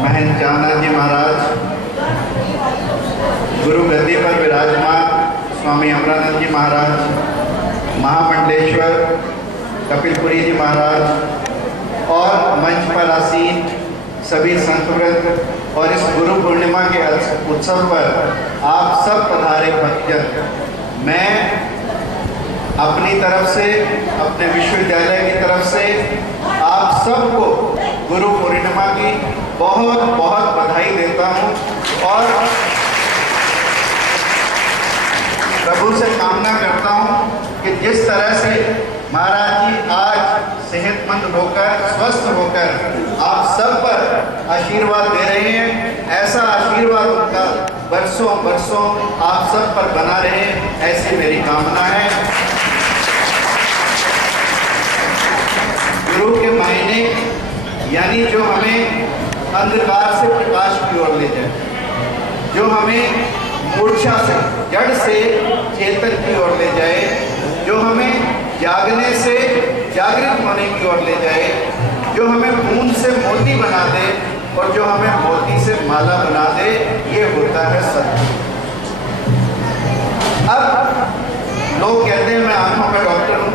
महंत जामनाथ जी महाराज, गुरु गद्दी पर विराजमान स्वामी अमरानंद जी महाराज, महामंडलेश्वर कपिलपुरी जी महाराज और मंच पर आसीन सभी संतवृंद और इस गुरु पूर्णिमा के उत्सव पर आप सब पधारे भक्तजन, मैं अपनी तरफ से, अपने विश्वविद्यालय की तरफ से आप सबको गुरु पूर्णिमा की बहुत बहुत बधाई देता हूँ और प्रभु से कामना करता हूँ कि जिस तरह से महाराज जी आज सेहतमंद होकर, स्वस्थ होकर आप सब पर आशीर्वाद दे रहे हैं, ऐसा आशीर्वाद उनका बरसों बरसों आप सब पर बना रहे, ऐसी मेरी कामना है। गुरु के मायने यानी जो हमें अंधकार से प्रकाश की ओर ले जाए, जो हमें मूर्छा से, जड़ से चेतन की ओर ले जाए, जो हमें जागने से जागृत होने की ओर ले जाए, जो हमें बूंद से मोती बना दे और जो हमें मोती से माला बना दे, ये होता है सत्य। अब लोग कहते हैं मैं आंखों का डॉक्टर हूँ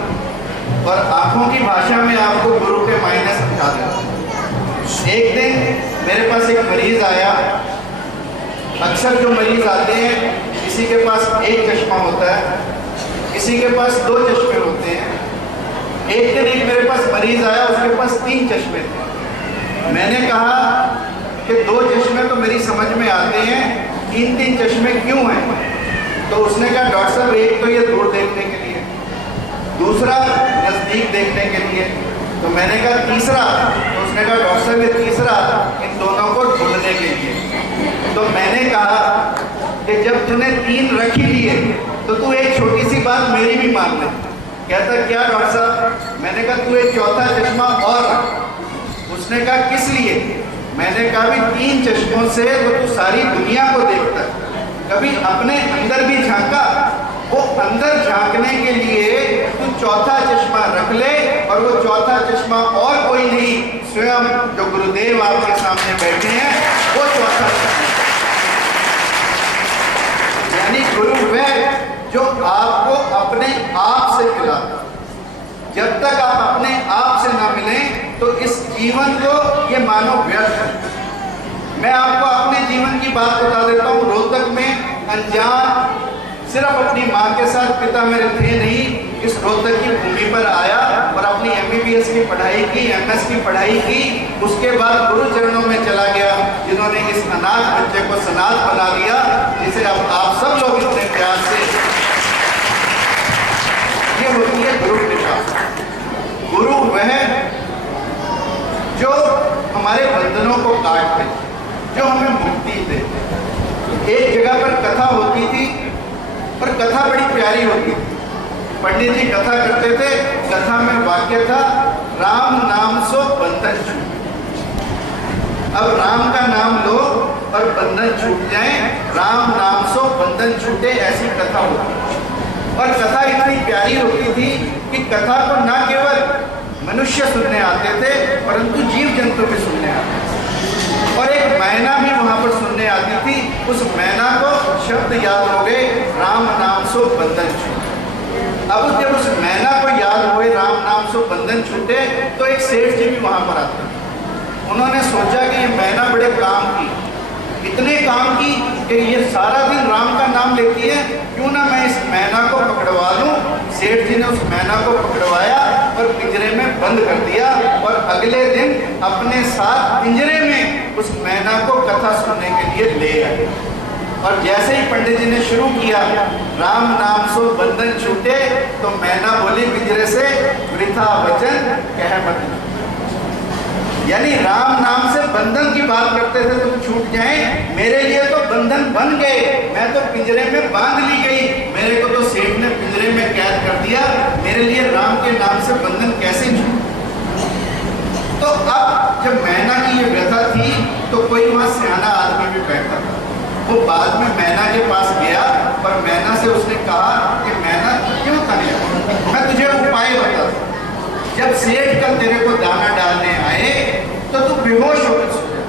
और आंखों की भाषा में आपको गुरु के मायने समझा देता हूँ। एक दिन मेरे पास एक मरीज आया, अक्सर जो मरीज आते हैं किसी के पास एक चश्मा होता है, किसी के पास दो चश्मे होते हैं। एक दिन एक मेरे पास मरीज आया, उसके पास 3 चश्मे थे। मैंने कहा कि 2 चश्मे तो मेरी समझ में आते हैं, 3 चश्मे क्यों हैं? तो उसने कहा डॉक्टर साहब एक तो ये दूर देखने के लिए, दूसरा नज़दीक देखने के लिए। तो मैंने कहा तीसरा? तो उसने कहा डॉक्टर साहब ये तीसरा इन दोनों को ढूंढने के लिए। तो मैंने कहा कि जब तूने 3 रख ही लिए तो तू एक छोटी सी बात मेरी भी मान ले। कहता क्या डॉक्टर साहब? मैंने कहा तू एक चौथा चश्मा और रख। उसने कहा किस लिए? मैंने कहा भी 3 चश्मों से तो तू सारी दुनिया को देखता है, कभी अपने अंदर भी झांका? वो अंदर झांकने के लिए तू चौथा चश्मा रख ले, और वो चौथा चश्मा और कोई नहीं, स्वयं जो गुरुदेव आपके सामने बैठे हैं वो चौथा चश्मा। यानी गुरु वह जो आपको अपने आप से मिला। जब तक आप अपने आप से ना मिलें तो इस जीवन को ये मानो व्यर्थ है। मैं आपको अपने जीवन की बात बता देता हूँ। रोहतक में अनजान सिर्फ अपनी माँ के साथ, पिता मेरे थे नहीं, इस रोहतक की भूमि पर आया और अपनी MBBS की पढ़ाई की, MS की पढ़ाई की। उसके बाद गुरु चरणों में चला गया, जिन्होंने इस अनाथ बच्चे को सनाथ बना दिया, जिसे अब आप सब लोग इतने प्यार से, ये होती है गुरु कृपा। गुरु वह जो हमारे बंधनों को काट दे, जो हमें मुक्ति दे। एक जगह पर कथा होती थी और कथा बड़ी प्यारी होती थी। पंडित जी कथा करते थे, कथा में वाक्य था राम नाम सो बंधन छूटे। अब राम का नाम लो और बंधन छूट जाए, राम नाम सो बंधन छूटे, ऐसी कथा होती। और कथा इतनी प्यारी होती थी कि कथा को न केवल मनुष्य सुनने आते थे परंतु जीव जंतु भी सुनने आते थे। और एक मैना भी वहाँ पर सुनने आती थी। उस मैना को शब्द याद हो गए, राम नाम सो बंधन छूटे। अब जब उस मैना को याद हुए राम नाम सो बंधन छूटे, तो एक सेठ जी भी वहाँ पर आते। उन्होंने सोचा कि ये मैना बड़े काम की, इतने काम की कि ये सारा दिन राम का नाम लेती है, क्यों ना मैं इस मैना को पकड़वा लूं। सेठ जी ने उस मैना को पकड़वाया और पिंजरे में बंद कर दिया, और अगले दिन अपने साथ पिंजरे में उस मैना को कथा सुनने के लिए ले आए। और जैसे ही पंडित जी ने शुरू किया राम नाम सो बंधन छूटे, तो मैना बोली पिंजरे से, वृथा वचन कह मत। यानी राम नाम से बंधन की बात करते थे, तुम छूट जाए, मेरे लिए तो बंधन बन गए, मैं तो पिंजरे में बांध ली गई, मेरे को तो सेठ ने पिंजरे में कैद कर दिया, मेरे लिए राम के नाम से बंधन कैसे छूटे? तो अब जब मैना की ये व्यथा थी तो कोई वहाँ सियाना आदमी भी बैठा था। वो बाद में मैना के पास गया और मैना से उसने कहा कि मैना क्यों तने, मैं तुझे उपाय बताता। जब सेठ कल तेरे को दाना डालने आए तो तू बेहोश होकर सो जा,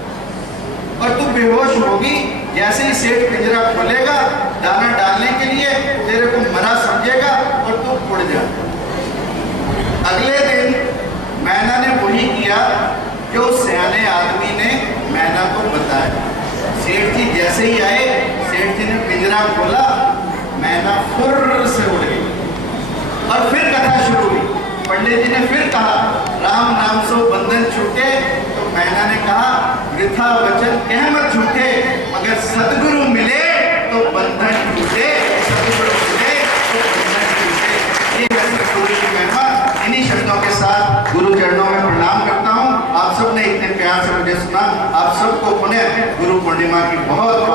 बेहोश होगी, जैसे ही सेठ पिंजरा खोलेगा दाना डालने के लिए तेरे को मरा समझेगा और तू उड़ जा। अगले दिन मैना ने वही किया जो सियाने आदमी ने मैना को बताया। सेठ जी जैसे ही आए, सेठ जी ने पिंजरा खोला, मैना फुर्र से उड़ गई। और फिर कथा शुरू हुई। पंडित जी ने फिर कहा राम नाम सो बंधन छूटे, तो मैना ने कहा वृथा वचन कह मत झूठे, मगर सदगुरु मिले तो बंधन टूटे, सदगुरु मिले तो बंधन टूटे। ये है सदगुरु की महिमा। इन्हीं शब्दों के साथ गुरु चरणों में प्रणाम करता हूँ। आप सबने इतने प्यार से मुझे सुना। आप सबको पुनः गुरु पूर्णिमा की बहुत